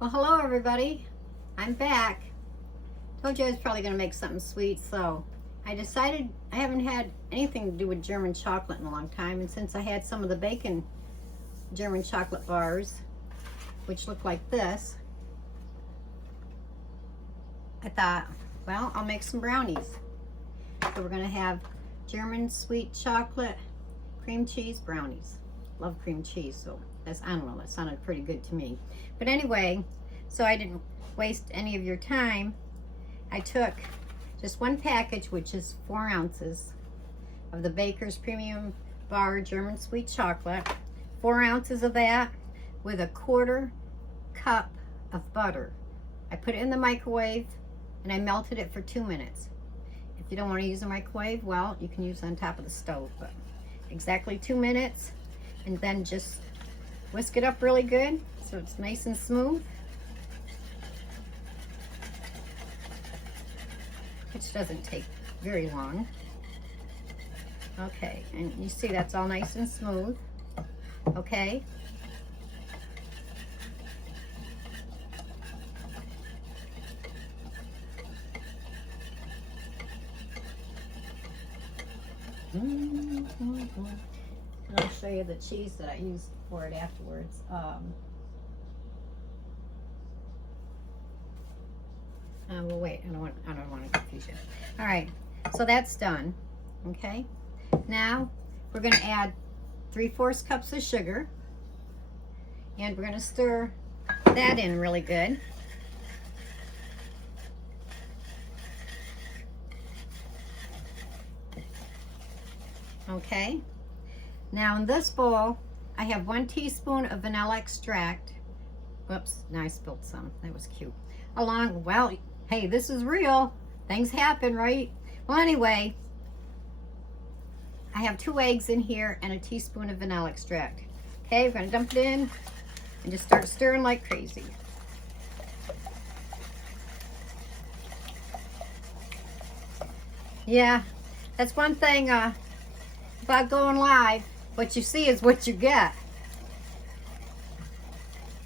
Well, hello everybody. I'm back. Told you I was probably going to make something sweet, so I decided I haven't had anything to do with German chocolate in a long time, and since I had some of the bacon German chocolate bars, which look like this, I thought, well, I'll make some brownies. So we're going to have German sweet chocolate cream cheese brownies. Love cream cheese, so that's, I don't know, that sounded pretty good to me. But anyway, so I didn't waste any of your time. I took just one package, which is 4 ounces of the Baker's Premium Bar German Sweet Chocolate. 4 ounces of that with a 1/4 cup of butter. I put it in the microwave and I melted it for 2 minutes. If you don't want to use a microwave, well, you can use it on top of the stove, but exactly 2 minutes, and then just whisk it up really good so it's nice and smooth, which doesn't take very long. Okay, and you see that's all nice and smooth. Okay, and I'll show you the cheese that I used for it afterwards. Well, wait, I don't want to confuse you. All right, so that's done. Okay, now we're going to add 3/4 cups of sugar, and we're going to stir that in really good. Okay, now in this bowl I have 1 teaspoon of vanilla extract. Whoops, now I spilled some. That was cute. Well, hey, this is real. Things happen, right? Well, anyway, I have 2 eggs in here and a teaspoon of vanilla extract. Okay, we're going to dump it in and just start stirring like crazy. Yeah, that's one thing about going live. What you see is what you get.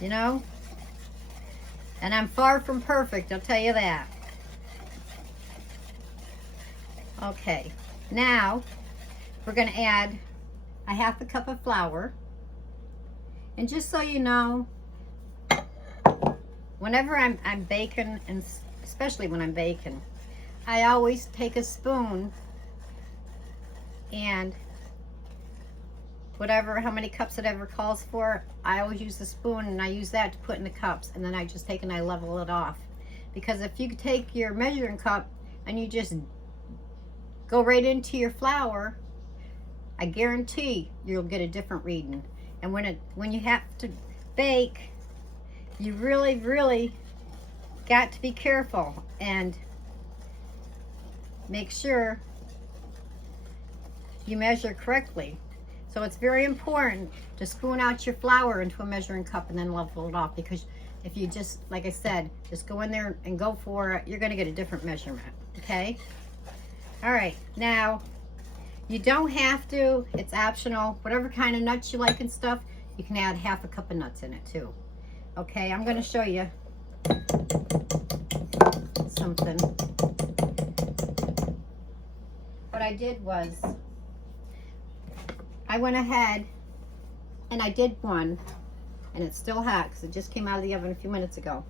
You know? And I'm far from perfect, I'll tell you that. Okay, now we're going to add a 1/2 cup of flour. And just so you know, whenever I'm baking, and especially when I'm baking, I always take a spoon and how many cups it ever calls for, I always use the spoon, and I use that to put in the cups, and then I just take and I level it off. Because if you take your measuring cup and you just go right into your flour, I guarantee you'll get a different reading. And when you have to bake, you really got to be careful and make sure you measure correctly. So it's very important to spoon out your flour into a measuring cup and then level it off, because if you just, like I said, just go in there and go for it, you're going to get a different measurement. Okay? All right, now you don't have to, it's optional. Whatever kind of nuts you like and stuff, you can add 1/2 cup of nuts in it too. Okay, I'm going to show you something. What I did was, I went ahead and I did one, and it's still hot because it just came out of the oven a few minutes ago.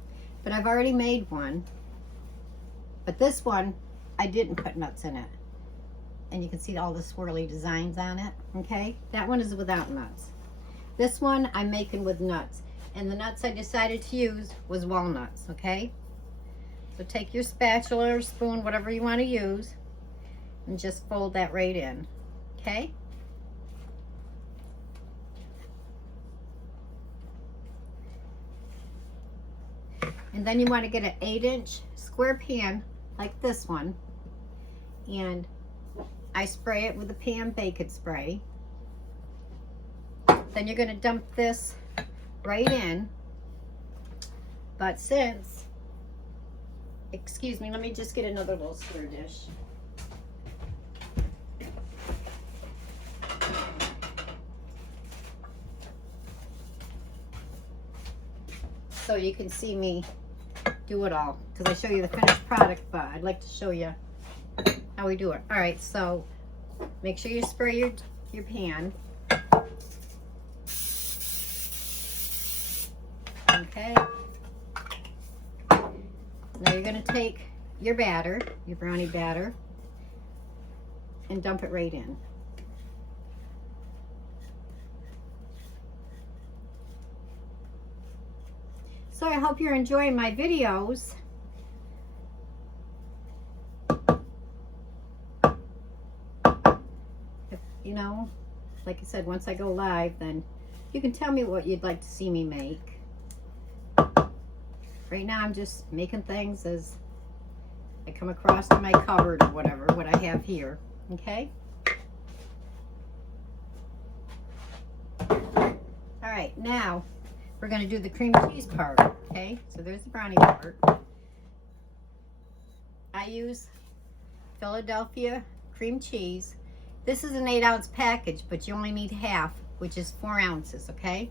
But I've already made one. But this one, I didn't put nuts in it. And you can see all the swirly designs on it, okay? That one is without nuts. This one I'm making with nuts. And the nuts I decided to use was walnuts, okay? So take your spatula or spoon, whatever you want to use, and just fold that right in, okay? And then you want to get an 8-inch square pan like this one, and I spray it with the pan bacon spray. Then you're going to dump this right in. But since, excuse me, let me just get another little stir dish. so you can see me do it all, because I show you the finished product, but I'd like to show you how we do it. All right, so make sure you spray your pan. Okay. Now you're going to take your batter, your brownie batter, and dump it right in. So I hope you're enjoying my videos. You know, like I said, once I go live, then you can tell me what you'd like to see me make. Right now I'm just making things as I come across in my cupboard or whatever, what I have here, okay? All right, now we're gonna do the cream cheese part, okay? So there's the brownie part. I use Philadelphia cream cheese. This is an 8-ounce package, but you only need half, which is 4 ounces, okay?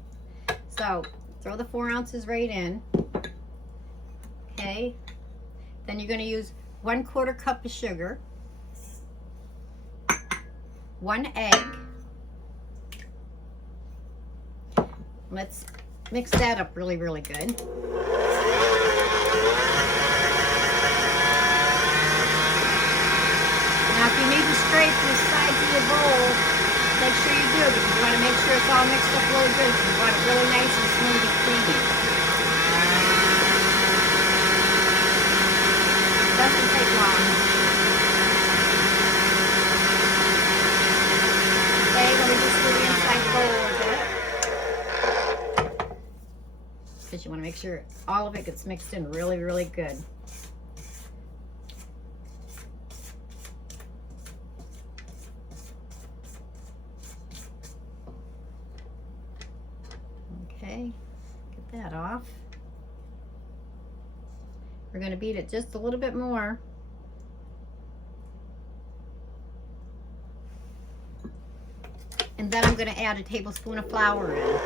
So throw the 4 ounces right in. Okay, then you're going to use 1/4 cup of sugar, 1 egg. Let's mix that up really, really good. Now, if you need to scrape the sides of your bowl, make sure you do, because you want to make sure it's all mixed up really good. You want it really nice and smooth and creamy. Doesn't take long. Okay, let me just do the inside bowl a bit, because you want to make sure all of it gets mixed in really, really good. Okay, get that off. We're going to beat it just a little bit more. And then I'm going to add a tablespoon of flour in.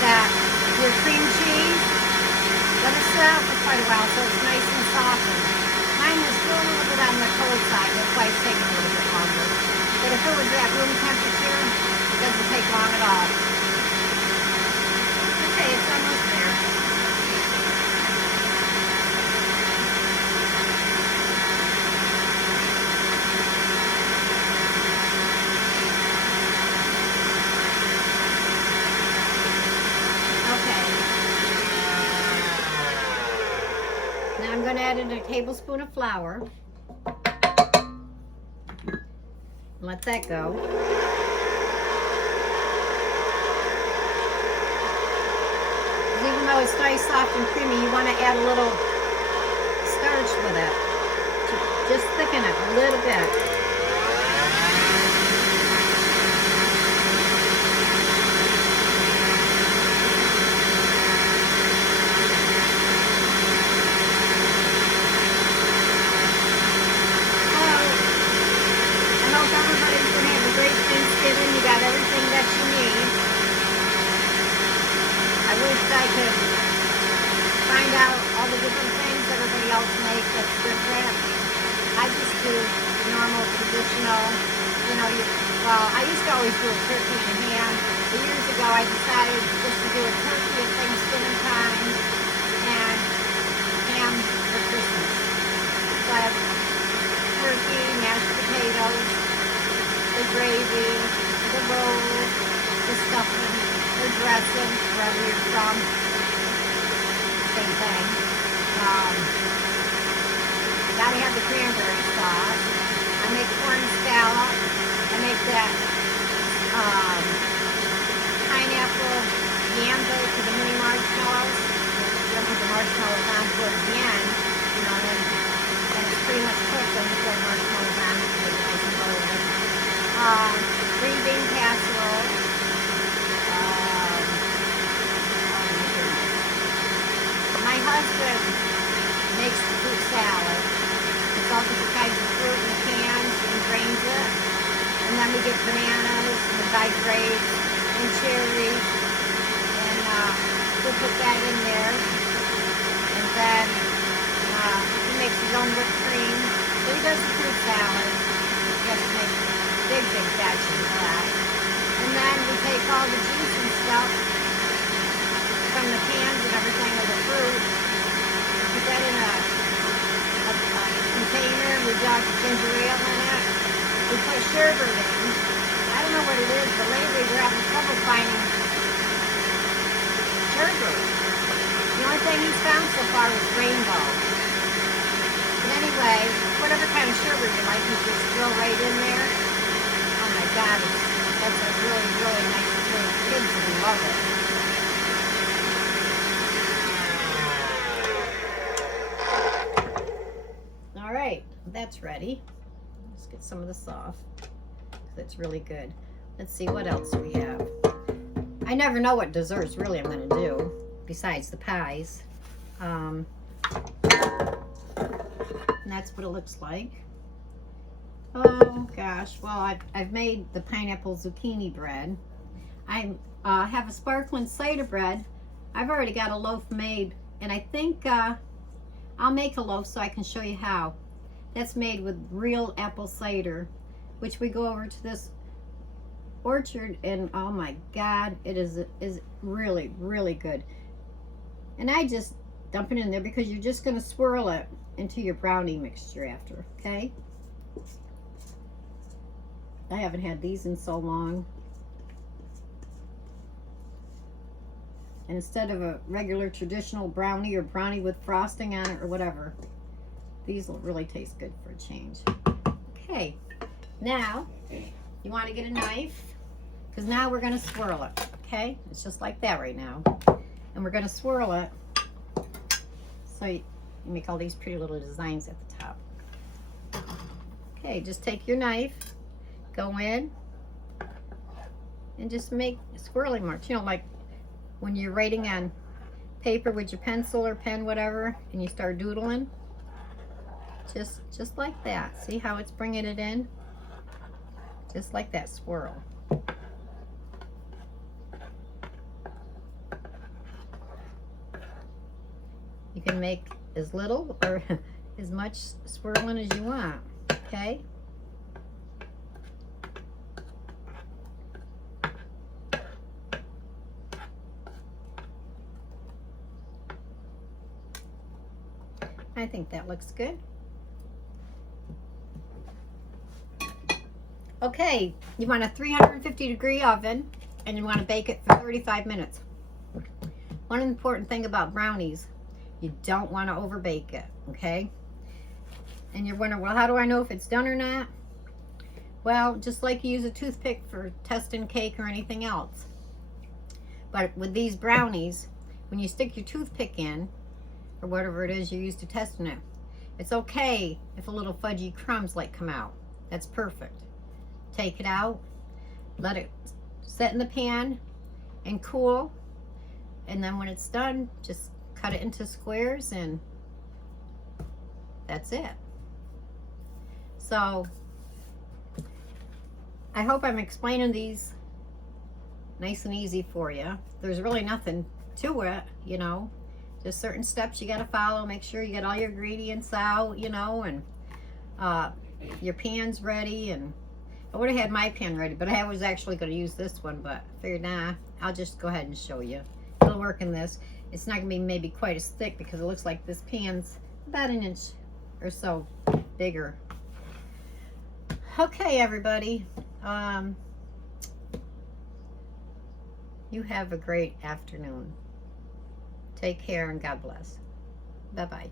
That your cream cheese, let it sit out for quite a while so it's nice and softened. Mine was still a little bit on the cold side, that's why it's taking a little bit longer. But if it was at room temperature, it doesn't take long at all. Okay, it's almost there. I'm going to add in a tablespoon of flour. Let that go. Even though it's nice, soft, and creamy, you want to add a little starch with it to just thicken it a little bit. You got everything that you need. I wish I could find out all the different things that everybody else makes that's different. I just do the normal, traditional, you know, well, I used to always do a turkey and ham, but years ago I decided just to do a turkey at Thanksgiving time and ham for Christmas. So I have turkey, mashed potatoes, the gravy, the rolls, the stuffing, the dressing, wherever you're from, same thing. Gotta have the cranberry sauce. I make corn scallop. I make that pineapple grapes and cherry, and we'll put that in there. And then he makes his own whipped cream. So he does the fruit salad. He has to make big batches of that. And then we take all the juice and stuff from the cans and everything of the fruit, put that in a container. We got ginger ale in it. We put sherbet in. I don't know what it is, but lately we're having trouble finding sherbet. The only thing he's found so far is rainbow. But anyway, whatever kind of sherbet you like, you just throw right in there. Oh my God, that's a really, really nice drink. Kids will love it. All right, that's ready. Let's get some of this off because it's really good. Let's see what else we have. I never know what desserts really I'm going to do besides the pies. And that's what it looks like. Oh gosh, well I've made the pineapple zucchini bread. I have a sparkling cider bread. I've already got a loaf made, and I think I'll make a loaf so I can show you how. That's made with real apple cider, which we go over to this orchard, and oh my God, it is really, really good. And I just dump it in there because you're just going to swirl it into your brownie mixture after, okay? I haven't had these in so long. And instead of a regular traditional brownie or brownie with frosting on it or whatever, these will really taste good for a change. Okay, now you want to get a knife because now we're going to swirl it, okay? It's just like that right now. And we're going to swirl it so you make all these pretty little designs at the top. Okay, just take your knife, go in, and just make swirling marks. You know, like when you're writing on paper with your pencil or pen, whatever, and you start doodling. Just like that. See how it's bringing it in? Just like that swirl. You can make as little or as much swirling as you want, okay? I think that looks good. Okay, you want a 350-degree oven, and you want to bake it for 35 minutes. One important thing about brownies, you don't want to overbake it, okay? And you're wondering, well, how do I know if it's done or not? Well, just like you use a toothpick for testing cake or anything else. But with these brownies, when you stick your toothpick in, or whatever it is you use to testing it, it's okay if a little fudgy crumbs like come out. That's perfect. Take it out, let it set in the pan and cool, and then when it's done, just cut it into squares, and that's it. So I hope I'm explaining these nice and easy for you. There's really nothing to it, you know, just certain steps you got to follow. Make sure you get all your ingredients out, you know, and your pan's ready. And I would have had my pan ready, but I was actually going to use this one, but I figured, nah, I'll just go ahead and show you. It'll work in this. It's not going to be maybe quite as thick because it looks like this pan's about an inch or so bigger. Okay, everybody. You have a great afternoon. Take care and God bless. Bye-bye.